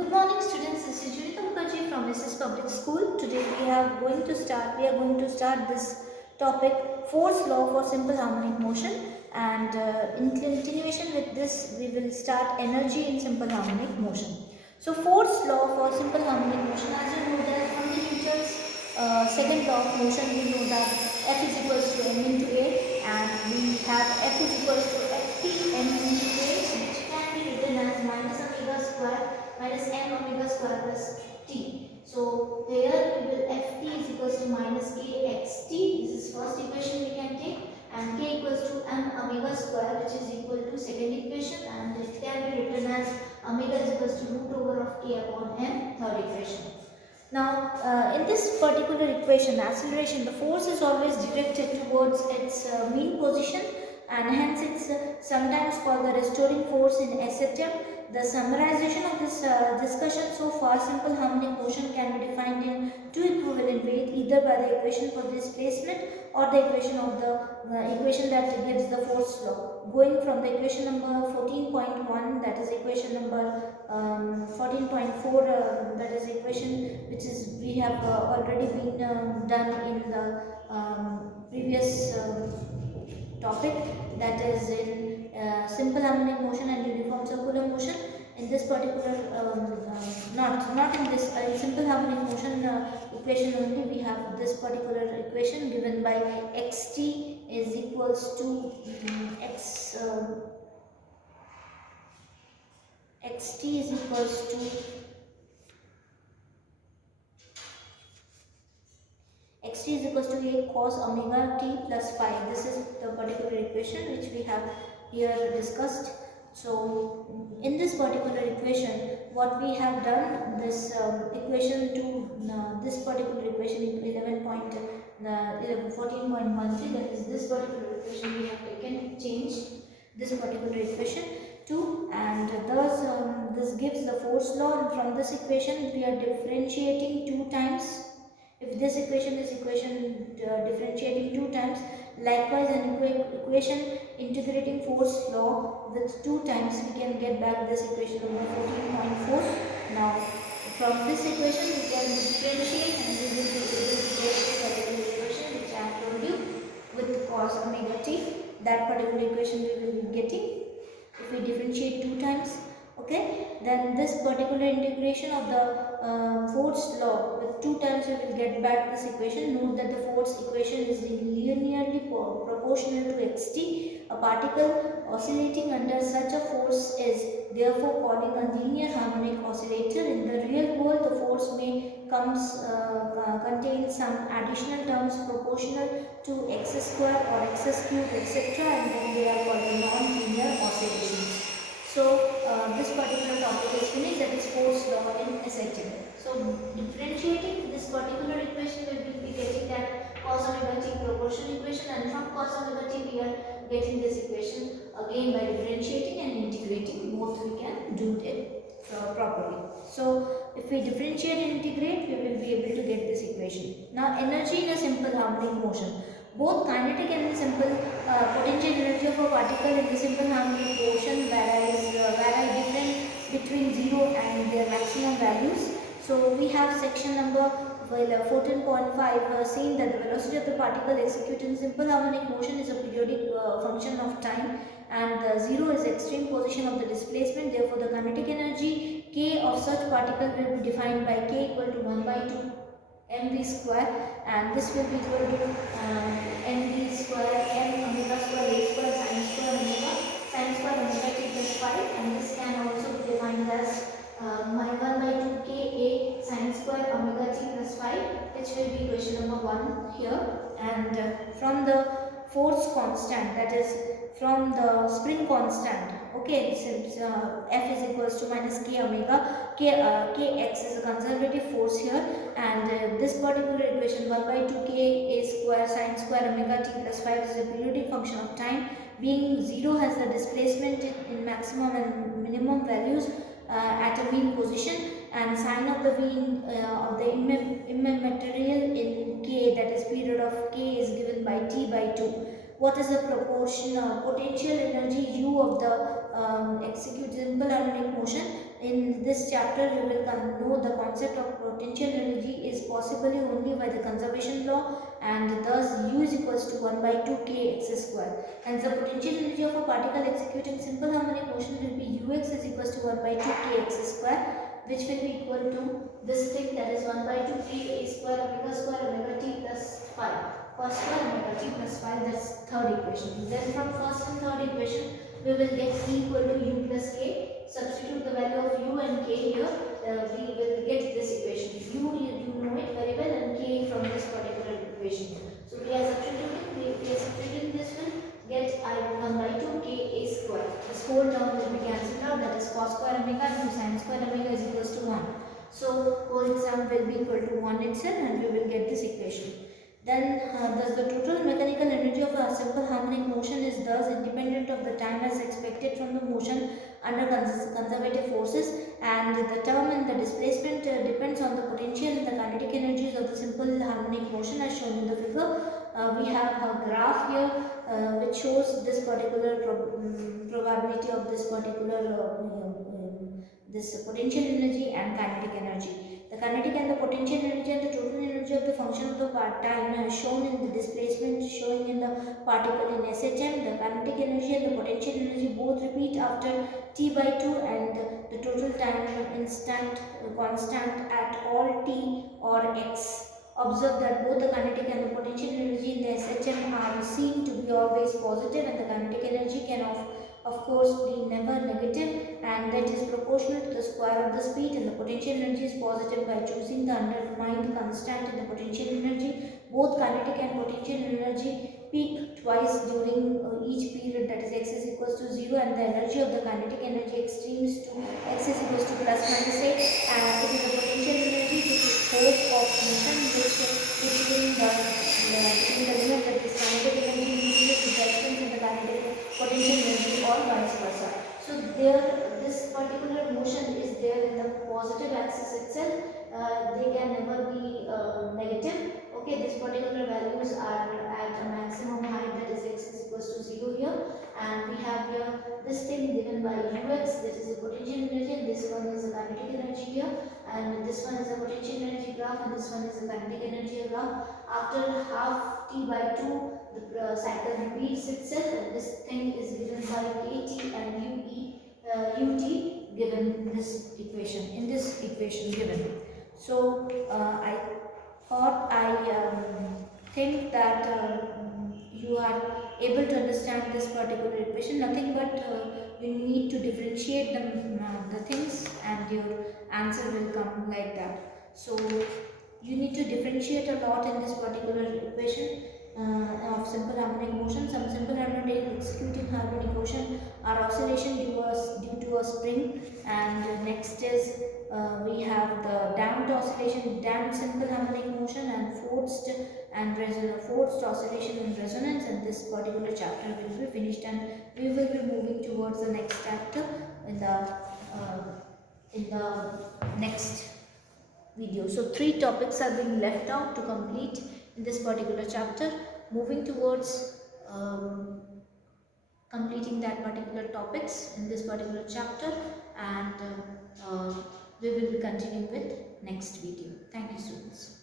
Good morning, students. This is Junita Mukherjee from Mrs. Public School. Today we are going to start this topic, force law for simple harmonic motion, and in continuation with this we will start energy in simple harmonic motion. So force law for simple harmonic motion, as you know that from the Newton's second law of motion, we know that F is equals to m into a, and we have F is equals to ft m into a, which can be written as minus omega square minus m omega square plus t. So here we will ft is equals to minus kxt. This is first equation we can take, and k equals to m omega square, which is equal to second equation, and it can be written as omega is equals to root over of k upon m, third equation. Now, in this particular equation, acceleration, the force is always directed towards its mean position, and hence it's sometimes called the restoring force in SHM. The summarization of this discussion so far, simple harmonic motion can be defined in two equivalent ways, either by the equation for displacement or the equation of the equation that gives the force law. Going from the equation number 14.1, that is equation number 14.4, that is equation which is we have already been done in the previous topic, that is in simple harmonic motion and uniform circular motion. In this particular not in this in simple harmonic motion equation only, we have this particular equation given by xt is equals to xt is equals to xt is equals to a cos omega t plus phi. This is the particular equation which we have here discussed. So in this particular equation, what we have done, this equation to this particular equation 14.13, that is this particular equation we have taken, changed this particular equation to, and thus this gives the force law, and from this equation we are differentiating two times. If this equation is differentiating two times, likewise an equation integrating force law with two times, we can get back this equation number 14.4. Now from this equation we can differentiate, and we will be able to get this particular equation which I have told you with cos omega t. That particular equation we will be getting if we differentiate two times. Okay, then this particular integration of the force law with two times, we will get back this equation. Note that the force equation is linearly proportional to xt. A particle oscillating under such a force is therefore calling a linear harmonic oscillator. In the real world, the force may contain some additional terms proportional to x square or x cube, etc., and then they are called non-linear oscillations. So this particular topic is finished, that is force law in SHM. So differentiating this particular equation, we will be getting that cos omega t proportion equation, and from cos omega t we are getting this equation again by differentiating and integrating. Both we can do it properly. So if we differentiate and integrate, we will be able to get this equation. Now energy in a simple harmonic motion. Both kinetic and simple potential energy of a particle in the simple harmonic motion vary different between 0 and their maximum values. So we have section number 14.5 saying that the velocity of the particle executed in simple harmonic motion is a periodic function of time, and 0 is the extreme position of the displacement. Therefore the kinetic energy k of such particle will be defined by k equal to 1 by 2 mv square, and this will be equal to mv square m omega square a square sin square omega t plus phi, and this can also be defined as my 1 by 2 ka sin square omega t plus phi, which will be equation number 1 here. And from the force constant, that is from the spring constant, okay, since F is equals to minus k omega, kx is a conservative force here, and this particular equation 1 by 2 k a square sin square omega t plus 5 is a periodic function of time. Being 0 has the displacement in maximum and minimum values at a mean position, and sign of the mean of the immaterial in k, that is period of k, is given by t by 2. What is the proportion potential energy u of the execute simple harmonic motion? In this chapter, you will know the concept of potential energy is possibly only by the conservation law, and thus U is equals to 1 by 2 kx square. And the potential energy of a particle executing simple harmonic motion will be Ux is equals to 1 by 2 kx square, which will be equal to this thing, that is 1 by 2 k a square omega t plus phi. Cos square omega t plus phi, that's third equation. Then from first and third equation, we will get E equal to U plus K. Substitute the value of U and K here. We will get this equation. U, you know it very well, and K from this particular equation. So we are substituting this will get I 1 by 2 K A square. This whole term will be cancelled out, that is cos square omega into sin square omega is equals to 1. So whole sum will be equal to 1 itself, and we will get this equation. Then thus the total mechanical energy of a simple harmonic motion is thus independent of the time as expected from the motion under conservative forces, and the term in the displacement depends on the potential and the kinetic energies of the simple harmonic motion as shown in the figure. We have a graph here which shows this particular probability of this particular this potential energy and kinetic energy. The kinetic and the potential energy and the total energy of the function of the time is shown in the displacement showing in the particle in SHM. The kinetic energy and the potential energy both repeat after t by 2, and the total time instant constant at all t or x. Observe that both the kinetic and the potential energy in the SHM are seen to be always positive, and the kinetic energy can of course be never negative, and that is proportional to the square of the speed, and the potential energy is positive by choosing the undermined constant in the potential energy. Both kinetic and potential energy peak twice during each period, that is x is equals to 0, and the energy of the kinetic energy extremes to x is equals to plus minus a, and it is the potential energy which is hope of motion which between the limit that this kinetic energy increases with the difference in the kinetic potential energy or vice versa. So there this particular motion is there in the positive axis itself. They can never be negative. Okay, these particular values are at a maximum height, that is x is equals to 0 here, and we have here this thing given by ux, that is a potential energy, and this one is a kinetic energy here, and this one is a potential energy graph, and this one is a kinetic energy graph. After half t by 2, the cycle repeats itself, and this thing is given by kt and ut given this equation, in this equation given. So I think that you are able to understand this particular equation. Nothing but you need to differentiate the things, and your answer will come like that. So you need to differentiate a lot in this particular equation of simple harmonic motion. Some simple harmonic executing harmonic motion are oscillation due to a spring, and next is we have the damped oscillation, damped simple harmonic motion, and forced oscillation and resonance, and this particular chapter will be finished, and we will be moving towards the next chapter in the next video. So 3 topics are being left out to complete in this particular chapter, moving towards completing that particular topics in this particular chapter, and we will be continuing with next video. Thank you, students.